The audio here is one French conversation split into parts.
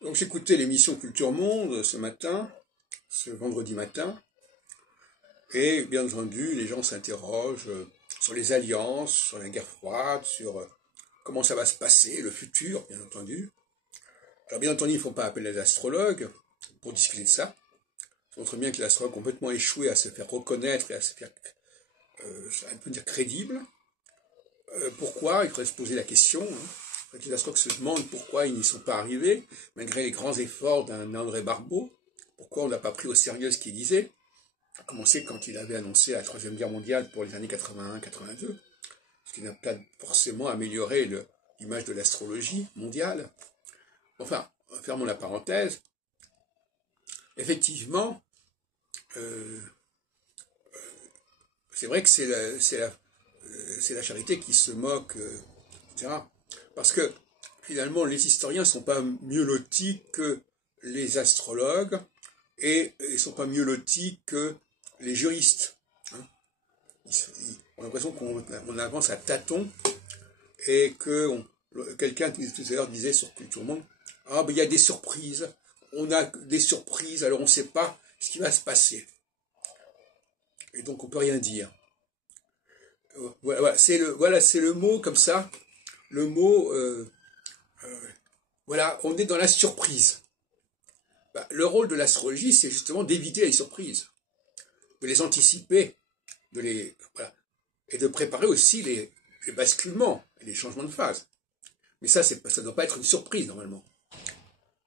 Donc j'écoutais l'émission Culture Monde ce matin, ce vendredi matin, et bien entendu, les gens s'interrogent sur les alliances, sur la guerre froide, sur comment ça va se passer, le futur, bien entendu. Alors bien entendu, il ne faut pas appeler les astrologues pour discuter de ça. Ça montre bien que les astrologues ont complètement échoué à se faire reconnaître et à se faire, on peut dire, crédible. Pourquoi? Il faudrait se poser la question. Les astrologues se demandent pourquoi ils n'y sont pas arrivés, malgré les grands efforts d'un André Barbeau. Pourquoi on n'a pas pris au sérieux ce qu'il disait, à commencer quand il avait annoncé la Troisième Guerre mondiale pour les années 81-82, ce qui n'a pas forcément amélioré l'image de l'astrologie mondiale. Enfin, fermons la parenthèse. Effectivement, c'est vrai que c'est la charité qui se moque, etc. Parce que finalement, les historiens ne sont pas mieux lotis que les astrologues et ils ne sont pas mieux lotis que les juristes. On a l'impression qu'on avance à tâtons et que quelqu'un tout à l'heure disait sur Culture Monde, ah ben il y a des surprises, on a des surprises, alors on ne sait pas ce qui va se passer. Et donc on ne peut rien dire. Voilà, c'est le mot comme ça, le mot, voilà, on est dans la surprise. Ben, le rôle de l'astrologie, c'est justement d'éviter les surprises, de les anticiper, voilà, et de préparer aussi les basculements, les changements de phase. Mais ça ne doit pas être une surprise, normalement.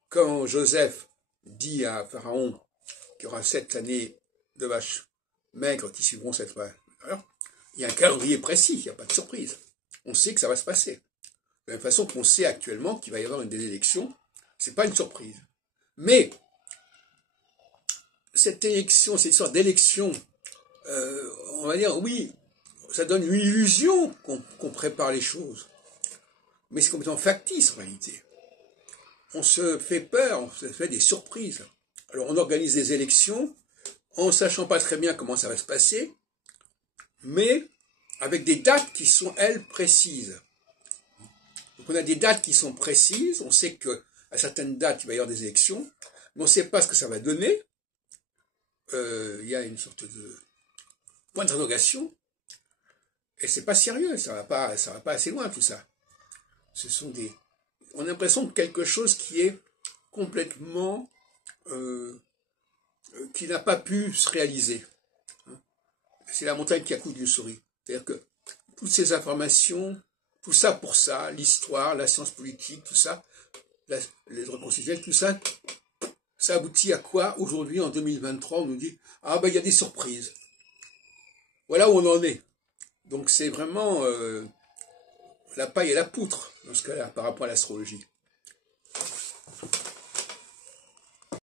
Quand Joseph dit à Pharaon qu'il y aura 7 années de vaches maigres qui suivront cette vache, il y a un calendrier précis, il n'y a pas de surprise. On sait que ça va se passer. De la même façon qu'on sait actuellement qu'il va y avoir des élections, ce n'est pas une surprise. Mais cette élection, cette histoire d'élection, on va dire, oui, ça donne une illusion qu'on prépare les choses. Mais c'est complètement factice en réalité. On se fait peur, on se fait des surprises. Alors on organise des élections en ne sachant pas très bien comment ça va se passer, mais avec des dates qui sont, elles, précises. Donc on a des dates qui sont précises, on sait qu'à certaines dates, il va y avoir des élections, mais on ne sait pas ce que ça va donner. Il y a une sorte de point d'interrogation, et c'est pas sérieux, ça va pas assez loin tout ça. On a l'impression de quelque chose qui est complètement, qui n'a pas pu se réaliser. C'est la montagne qui accouche d'une souris. C'est-à-dire que toutes ces informations, tout ça pour ça, l'histoire, la science politique, tout ça, les droits constitutionnels, tout ça, ça aboutit à quoi? Aujourd'hui, en 2023, on nous dit « Ah ben il y a des surprises ». Voilà où on en est. Donc c'est vraiment la paille et la poutre, dans ce cas-là, par rapport à l'astrologie.